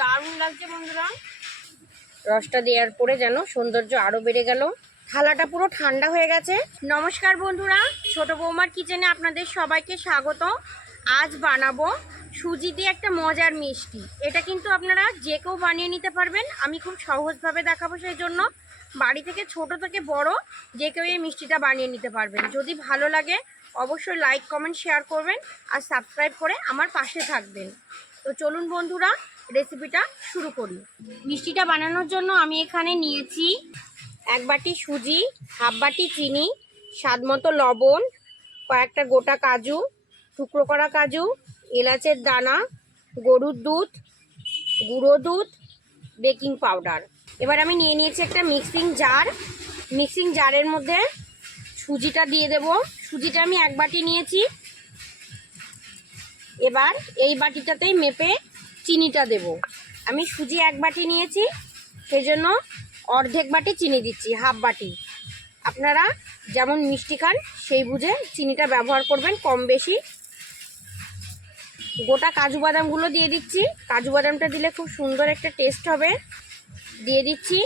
দারুণ লাগছে বন্ধুরা। রসটা দেওয়ার পরে যেন সৌন্দর্য আরও বেড়ে গেল। থালাটা পুরো ঠান্ডা হয়ে গেছে। নমস্কার বন্ধুরা, ছোট বৌমার কিচেনে আপনাদের সবাইকে স্বাগত। আজ বানাবো সুজি দিয়ে একটা মজার মিষ্টি। এটা কিন্তু আপনারা যে কেউ বানিয়ে নিতে পারবেন। আমি খুব সহজভাবে দেখাবো, সেই জন্য বাড়ি থেকে ছোট থেকে বড় যে কেউ এই মিষ্টিটা বানিয়ে নিতে পারবেন। যদি ভালো লাগে অবশ্যই লাইক কমেন্ট শেয়ার করবেন আর সাবস্ক্রাইব করে আমার পাশে থাকবেন। তো চলুন বন্ধুরা, রেসিপিটা শুরু করি। মিষ্টিটা বানানোর জন্য আমি এখানে নিয়েছি 1 বাটি সুজি, হাফ বাটি চিনি, স্বাদ মতো লবণ, কয়েকটা গোটা কাজু, টুকরো করা কাজু, এলাচের দানা, গরুর দুধ, গুঁড়ো দুধ, বেকিং পাউডার। এবার আমি নিয়ে নিয়েছি একটা মিক্সিং জারের মধ্যে সুজিটা দিয়ে দেব। সুজিটা আমি 1 বাটি নিয়েছি। এবার এই বাটিটাতেই মেপে চিনিটা দেব। আমি সুজি 1 বাটি নিয়েছি, সেই জন্য অর্ধেক বাটি চিনি দিচ্ছি, হাফ বাটি। আপনারা যেমন মিষ্টি খান সেই বুঝে চিনিটা ব্যবহার করবেন, কম বেশি। গোটা কাজু বাদামগুলো দিয়ে দিচ্ছি। কাজু বাদামটা দিলে খুব সুন্দর একটা টেস্ট হবে। দিয়ে দিচ্ছি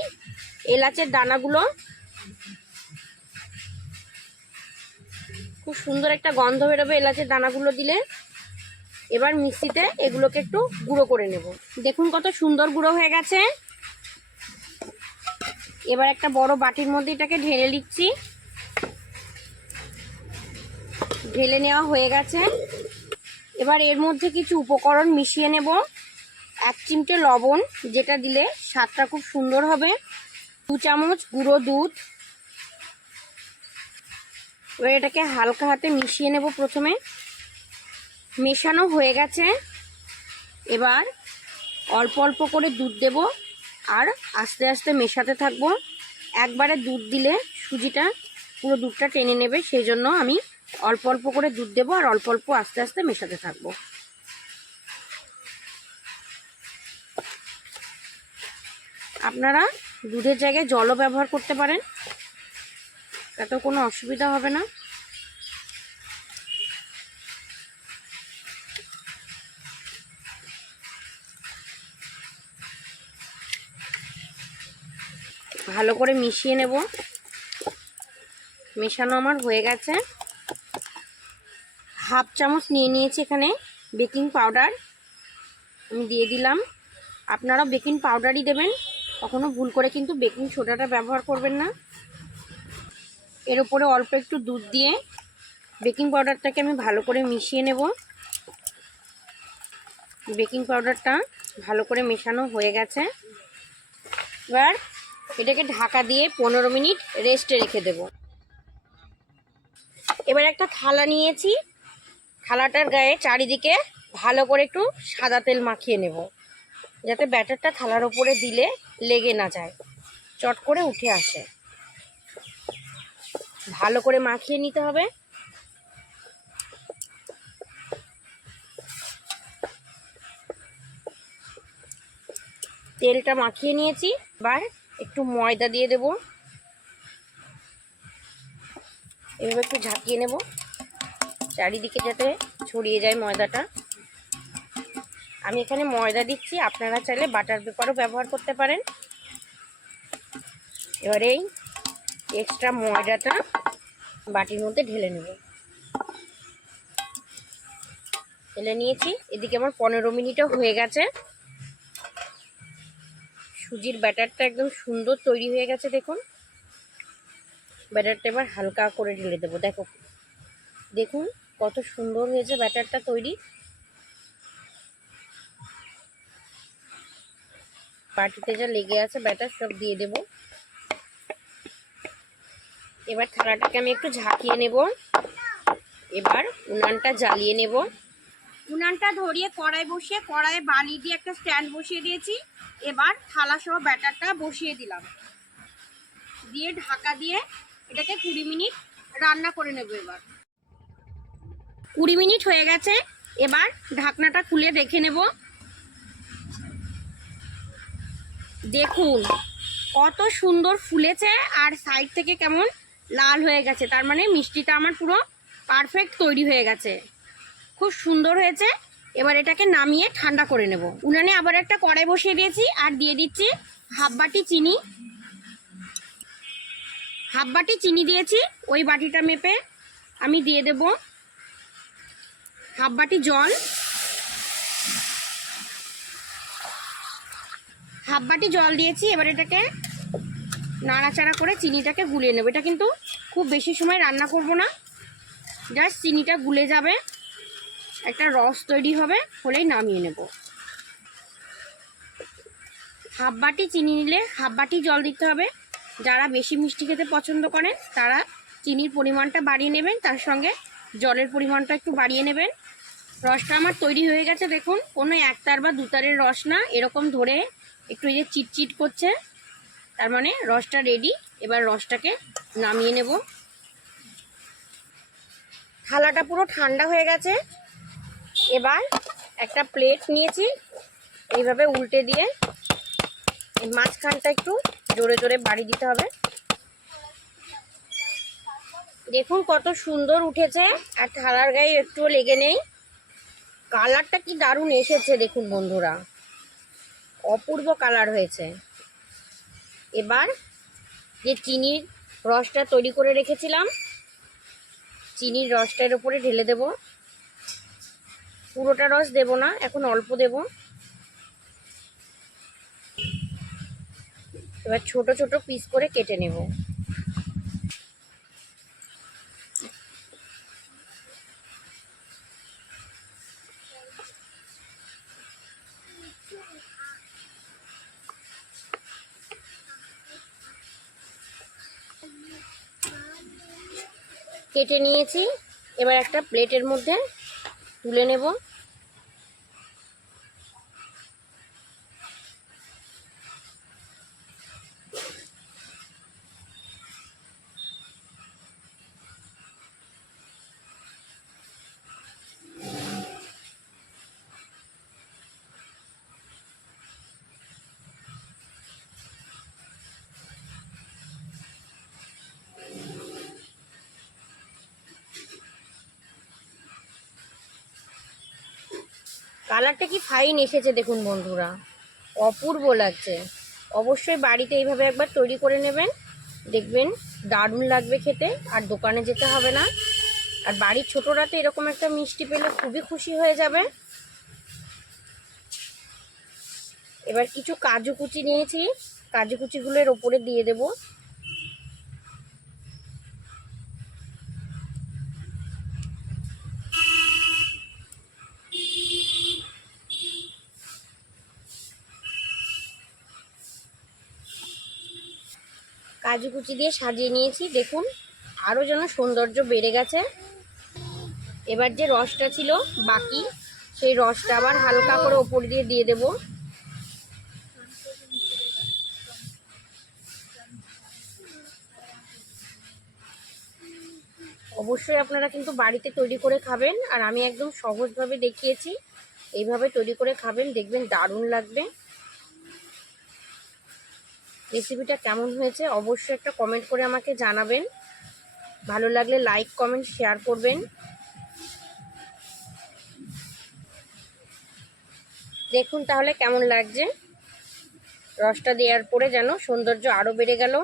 এলাচের দানাগুলো, খুব সুন্দর একটা গন্ধ বেরোবে এলাচের দানাগুলো দিলে। এবার মিক্সিতে এগুলোকে একটু গুঁড়ো করে নেব। দেখুন কত সুন্দর গুঁড়ো হয়ে গেছে। এবার একটা বড় বাটির মধ্যে এটাকে ঢেলে নিচ্ছি। ঢেলে নেওয়া হয়ে গেছে। এবার এর মধ্যে কিছু উপকরণ মিশিয়ে নেব। 1 চিমটে লবণ, যেটা দিলে স্বাদটা খুব সুন্দর হবে। 2 চামচ গুঁড়ো দুধ। এবার এটাকে হালকা হাতে মিশিয়ে নেব। প্রথমে মেশানো হয়ে গেছে। এবার অল্প অল্প করে দুধ দেব আর আস্তে আস্তে মেশাতে থাকবো। একবারে দুধ দিলে সুজিটা পুরো দুধটা টেনে নেবে, সেই জন্য আমি অল্প অল্প করে দুধ দেবো আর অল্প অল্প আস্তে আস্তে মেশাতে থাকবো। আপনারা দুধের জায়গায় জলও ব্যবহার করতে পারেন, তাতেও কোনো অসুবিধা হবে না। ভালো করে মিশিয়ে নেব। মেশানো আমার হয়ে গেছে। হাফ চামচ নিয়ে নিয়েছি এখানে বেকিং পাউডার, আমি দিয়ে দিলাম। আপনারা বেকিং পাউডারই দেবেন, কখনো ভুল করে কিন্তু বেকিং সোডাটা ব্যবহার করবেন না। এর উপরে অল্প একটু দুধ দিয়ে বেকিং পাউডারটাকে আমি ভালো করে মিশিয়ে নেব। বেকিং পাউডারটা ভালো করে মেশানো হয়ে গেছে। এবার এটাকে ঢাকা দিয়ে 15 মিনিট রেস্টে রেখে দেব। এবার একটা থালা নিয়েছি। থালাটার গায়ে চারিদিকে ভালো করে একটু সাদা তেল মাখিয়ে নেব, যাতে ব্যাটারটা থালার ওপরে দিলে লেগে না যায়, চট করে উঠে আসে। ভালো করে মাখিয়ে নিতে হবে। তেলটা মাখিয়ে নিয়েছি। এবার একটু ময়দা দিয়ে দেব। এভাবে একটু ঝাঁকিয়ে নেব, চারিদিকে যাতে ছড়িয়ে যায় ময়দাটা। আমি এখানে ময়দা দিচ্ছি, আপনারা চাইলে বাটার পেপারও ব্যবহার করতে পারেন। এবার এই এক্সট্রা ময়দাটা বাটির মধ্যে ঢেলে নেব। ঢেলে নিয়েছি। এদিকে আমার 15 মিনিটও হয়ে গেছে। সুজির ব্যাটারটা একদম সুন্দর তৈরি হয়ে গেছে। দেখুন ব্যাটারটা এবার হালকা করে ঢেলে দেবো। দেখুন কত সুন্দর হয়েছে ব্যাটারটা তৈরি। বাটিতে যা লেগে আছে ব্যাটার সব দিয়ে দেব। এবার থালাটাকে আমি একটু ঝাঁকিয়ে নেব। এবার উনানটা জ্বালিয়ে নেব। উনানটা ধরিয়ে কড়াই বসিয়ে কড়াইয়ে বালি দিয়ে একটা স্ট্যান্ড বসিয়ে দিয়েছি। এবার থালা সহ ব্যাটারটা বসিয়ে দিলাম, দিয়ে ঢাকা দিয়ে এটাকে 20 মিনিট রান্না করে নেব। এবার 20 মিনিট হয়ে গেছে। এবার ঢাকনাটা খুলে দেখে নেব। দেখুন কত সুন্দর ফুলেছে আর সাইড থেকে কেমন লাল হয়ে গেছে, তার মানে মিষ্টিটা আমার পুরো পারফেক্ট তৈরি হয়ে গেছে। খুব সুন্দর হয়েছে। এবার এটাকে নামিয়ে ঠান্ডা করে নেব। উনানে আবার একটা কড়াই বসিয়ে দিয়েছি আর দিয়ে দিচ্ছি হাফ বাটি চিনি। হাফ বাটি চিনি দিয়েছি, ওই বাটিটা মেপে আমি দিয়ে দেব হাফ বাটি জল। হাফ বাটি জল দিয়েছি, এবার এটাকে নাড়াচাড়া করে চিনিটাকে গুলিয়ে নেব। এটা কিন্তু খুব বেশি সময় রান্না করব না, জাস্ট চিনিটা গুলে যাবে, একটা রস তৈরি হবে, হলেই নামিয়ে নেব। হাফ বাটি চিনি নিলে হাফ বাটি জল দিতে হবে। যারা বেশি মিষ্টি খেতে পছন্দ করেন তারা চিনির পরিমাণটা বাড়িয়ে নেবেন, তার সঙ্গে জলের পরিমাণটা একটু বাড়িয়ে নেবেন। রসটা আমার তৈরি হয়ে গেছে, দেখুন কোনো একতার বা দুতারের রস না, এরকম ধরে একটু এই যে চিটচিট করছে, তার মানে রসটা রেডি। এবার রসটাকে নামিয়ে নেব। থালাটা পুরো ঠান্ডা হয়ে গেছে। এবার একটা প্লেট নিয়েছি, এইভাবে উল্টে দিয়ে এই মাঝখানটা একটু জোরে জোরে বাড়ি দিতে হবে। দেখুন কত সুন্দর উঠেছে, আর থালার গায়ে একটুও লেগে নেই। কালারটা কি দারুণ এসেছে দেখুন বন্ধুরা, অপূর্ব কালার হয়েছে। এবার যে চিনির রসটা তৈরি করে রেখেছিলাম, চিনির রসটার উপরে ঢেলে দেব। পুরোটা রস দেব না, এখন অল্প দেব। এবার ছোট ছোট পিস করে কেটে নেব। কেটে নিয়েছি, এবার একটা প্লেটের মধ্যে তুলে নেব। কালারটা কি ফাইন এসেছে দেখুন বন্ধুরা, অপূর্ব লাগছে। অবশ্যই বাড়িতে এইভাবে একবার তৈরি করে নেবেন, দেখবেন দারুণ লাগবে খেতে, আর দোকানে যেতে হবে না। আর বাড়ির ছোটরা তো এরকম একটা মিষ্টি পেলে খুবই খুশি হয়ে যাবে। এবার কিছু কাজু কুচি নিয়েছি, কাজু কুচিগুলোর ওপরে দিয়ে দেব। কাজু কুচি দিয়ে সাজিয়ে নিয়েছি, দেখুন আরও যেন সৌন্দর্য বেড়ে গেছে। এবার যে রসটা ছিল বাকি, সেই রসটা আবার হালকা করে ওপর দিয়ে দিয়ে দেব। অবশ্যই আপনারা কিন্তু বাড়িতে তৈরি করে খাবেন, আর আমি একদম সহজভাবে দেখিয়েছি, এইভাবে তৈরি করে খাবেন, দেখবেন দারুণ লাগবে। রেসিপিটা কেমন হয়েছে অবশ্যই একটা কমেন্ট করে আমাকে জানাবেন। ভালো লাগলে লাইক কমেন্ট শেয়ার করবেন। দেখুন তাহলে কেমন লাগছে, রসটা দেওয়ার পরে যেন সৌন্দর্য আরও বেড়ে গেল।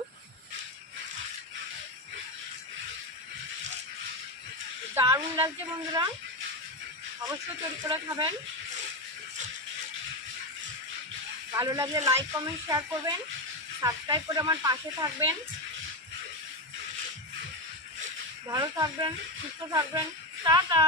দারুণ লাগছে বন্ধুরা, অবশ্যই তৈরি করে খাবেন। ভালো লাগলে লাইক কমেন্ট শেয়ার করবেন, সাবস্ক্রাইব করে আমার পাশে থাকবেন। ভালো থাকবেন, সুস্থ থাকবেন, টাটা।